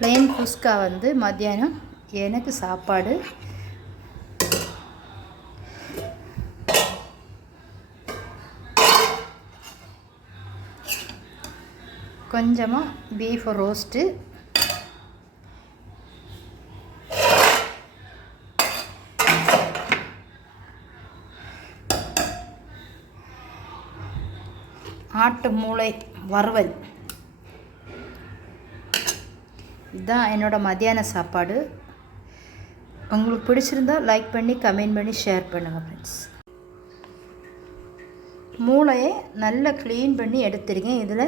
Plain குஸ்கா வந்து மத்தியானம் எனக்கு சாப்பாடு. கொஞ்சமாக பீஃப் ரோஸ்ட்டு ஆட்டு மூளை வறுவல். இதுதான் என்னோடய மத்தியான சாப்பாடு. உங்களுக்கு பிடிச்சிருந்தா லைக் பண்ணி கமெண்ட் பண்ணி ஷேர் பண்ணுங்கள் ஃப்ரெண்ட்ஸ் மூளையை நல்லா க்ளீன் பண்ணி எடுத்துருக்கேன் இதில்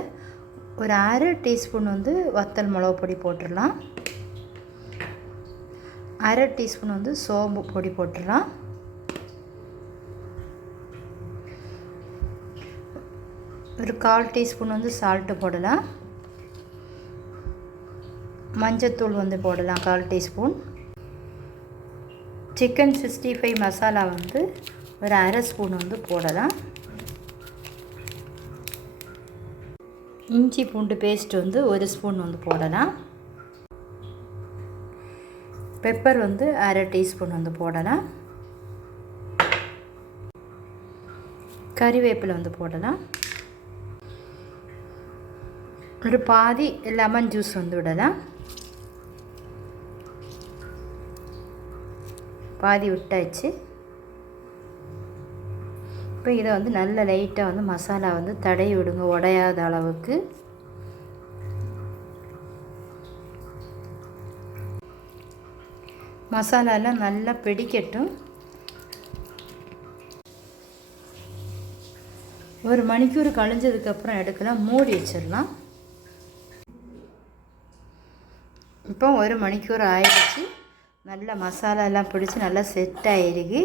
ஒரு அரை டீஸ்பூன் வந்து வத்தல் மிளகு பொடி போட்டுடலாம். அரை டீஸ்பூன் வந்து சோம்பு பொடி போட்டுடலாம். ஒரு கால் டீஸ்பூன் வந்து சால்ட்டு போடலாம். மஞ்சத்தூள் வந்து போடலாம் கால் teaspoon. Chicken sixty five masala வந்து ஒரு அரை ஸ்பூன் வந்து போடலாம். இஞ்சி பூண்டு பேஸ்ட் வந்து ஒரு ஸ்பூன் வந்து போடலாம். பெப்பர் வந்து அரை டீஸ்பூன் வந்து போடலாம். கறிவேப்பிலை வந்து போடலாம். ஒரு பாதி லெமன் ஜூஸ் வந்து விடலாம். பாதி விட்டாச்சு. இப்போ இதை வந்து நல்ல லைட்டாக வந்து மசாலா வந்து தடவி விடுங்க உடையாத அளவுக்கு. மசாலாலாம் நல்லா பிடிக்கட்டும் ஒரு மணிக்கூர் கழிஞ்சதுக்கப்புறம் எடுக்கலாம் மூடி வச்சிடலாம். இப்போ ஒரு மணிக்கூர் ஆயிடுச்சு. நல்ல மசாலா எல்லாம் பிடிச்சி நல்லா செட் ஆகிருக்கு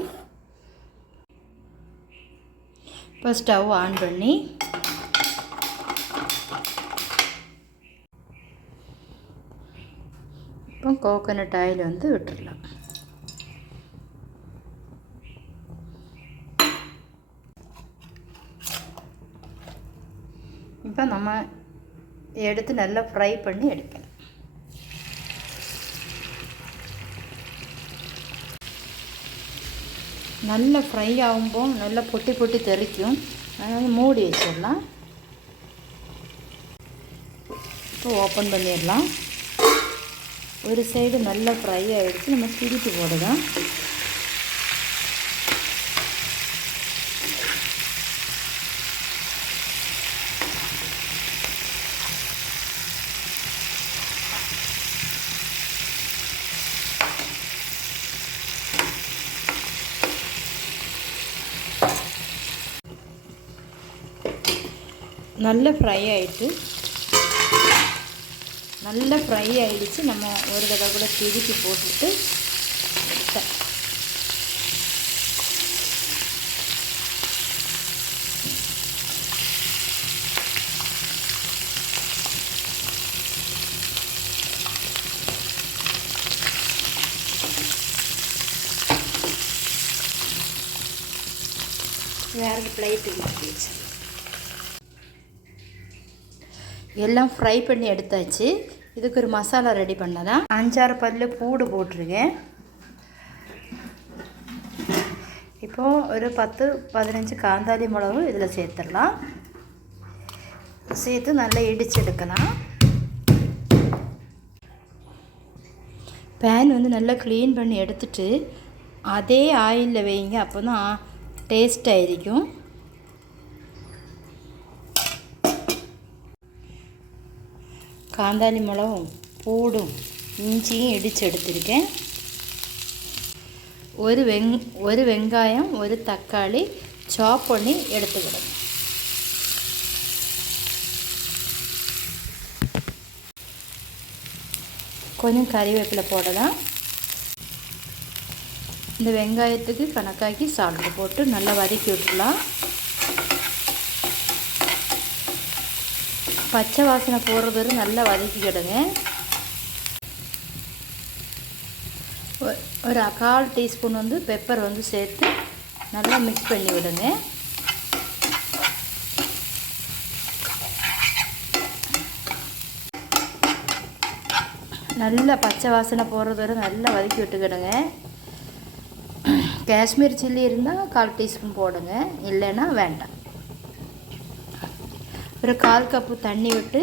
இப்போ ஸ்டவ் ஆன் பண்ணி இப்போ கோகோனட் ஆயில் வந்து விட்டுடலாம் இப்போ நம்ம எடுத்து நல்லா ஃப்ரை பண்ணி எடுப்போம். நல்லா ஃப்ரை ஆகும்போது நல்லா பொட்டி பொட்டி தெறிக்கும். அதனால் மூடி வச்சிடலாம். இப்போ ஓப்பன் பண்ணிடலாம். ஒரு சைடு நல்லா ஃப்ரை ஆகிடுச்சு நம்ம திருப்பி போடலாம். நல்ல ஃப்ரை ஆகிட்டு நல்ல ஃப்ரை ஆகிடுச்சு நம்ம ஒரு தடவை கூட திருப்பி போட்டுட்டு எடுத்தேன் வேறு பிளேட்டுக்கு மாற்றி வச்சிடலாம் எல்லாம் ஃப்ரை பண்ணி எடுத்தாச்சு. இதுக்கு ஒரு மசாலா ரெடி பண்ணதான் அஞ்சாறு பல்லு பூடு போட்டிருக்கேன். இப்போது ஒரு பத்து பதினஞ்சு காந்தாலி மிளகு இதில் சேர்த்துடலாம். சேர்த்து நல்லா இடித்து எடுக்கலாம். பேன் வந்து நல்லா க்ளீன் பண்ணி எடுத்துட்டு அதே ஆயிலில் வைங்க அப்போ தான் டேஸ்ட் ஆயிருக்கும் காந்தாலி மிளகும் பூடும் இஞ்சியும் இடித்து எடுத்திருக்கேன் ஒரு வெங் ஒரு வெங்காயம் ஒரு தக்காளி சாப் பண்ணி எடுத்துக்கிடணும் கொஞ்சம் கறிவேப்பிலை போடலாம். இந்த வெங்காயத்துக்கு கணக்காக்கி சால்ட்டு போட்டு நல்லா வதக்கி விட்டுலாம் பச்சை வாசனை போடுற பேர் நல்லா வதக்கிக்கிடுங்க. ஒரு கால் டீஸ்பூன் வந்து பெப்பர் வந்து சேர்த்து நல்லா மிக்ஸ் பண்ணி விடுங்க நல்லா பச்சை வாசனை போடுறது வரை நல்லா வதக்கி விட்டுக்கிடுங்க. காஷ்மீர் சில்லி இருந்தால் கால் டீஸ்பூன் போடுங்க. இல்லைன்னா வேண்டாம். ஒரு கால் கப்பு தண்ணி விட்டு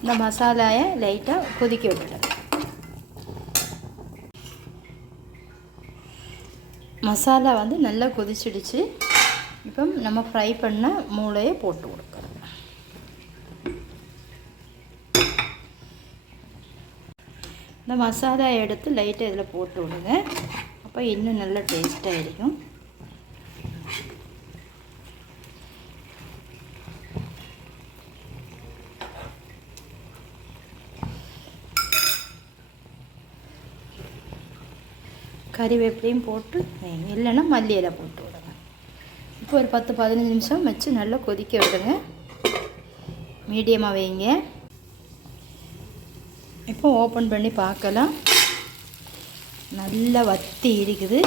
இந்த மசாலாயை லைட்டாக கொதிக்க விட்டுடுங்க மசாலா வந்து நல்லா கொதிச்சிடுச்சு. இப்போ நம்ம ஃப்ரை பண்ண மூளையை போட்டு கொடுக்குறோம். இந்த மசாலா எடுத்து லைட்டாக இதில் போட்டு விடுங்க. அப்போ இன்னும் நல்லா டேஸ்ட்டாக இருக்கும். கறிவேப்பிலையும் போட்டு வைங்க. இல்லைன்னா மல்லி இலை போட்டு விடுங்க. இப்போ ஒரு பத்து பதினஞ்சு நிமிஷம் வச்சு நல்லா கொதிக்க விடுங்க. மீடியமாக வைங்க. இப்போ ஓப்பன் பண்ணி பார்க்கலாம். நல்லா வத்தி இருக்குது.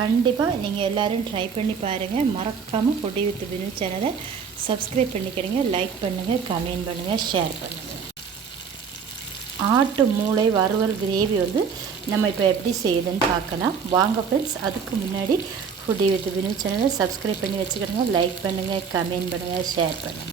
கண்டிப்பாக நீங்கள் எல்லோரும் ட்ரை பண்ணி பாருங்கள் மறக்காமல் பொடி வித்து பின்னு சேனலை சப்ஸ்கிரைப் பண்ணிக்கிடுங்க லைக் பண்ணுங்கள் கமெண்ட் பண்ணுங்கள் ஷேர் பண்ணுங்கள் ஆட்டு மூளை வறுவல் கிரேவி வந்து நம்ம இப்போ எப்படி செய்யுதுன்னு பார்க்கலாம். வாங்க ஃப்ரெண்ட்ஸ் அதுக்கு முன்னாடி ஃபுட்டி வித் வினு சேனலை சப்ஸ்கிரைப் பண்ணி வச்சுக்கிடுங்க லைக் பண்ணுங்கள் கமெண்ட் பண்ணுங்கள் ஷேர் பண்ணுங்கள்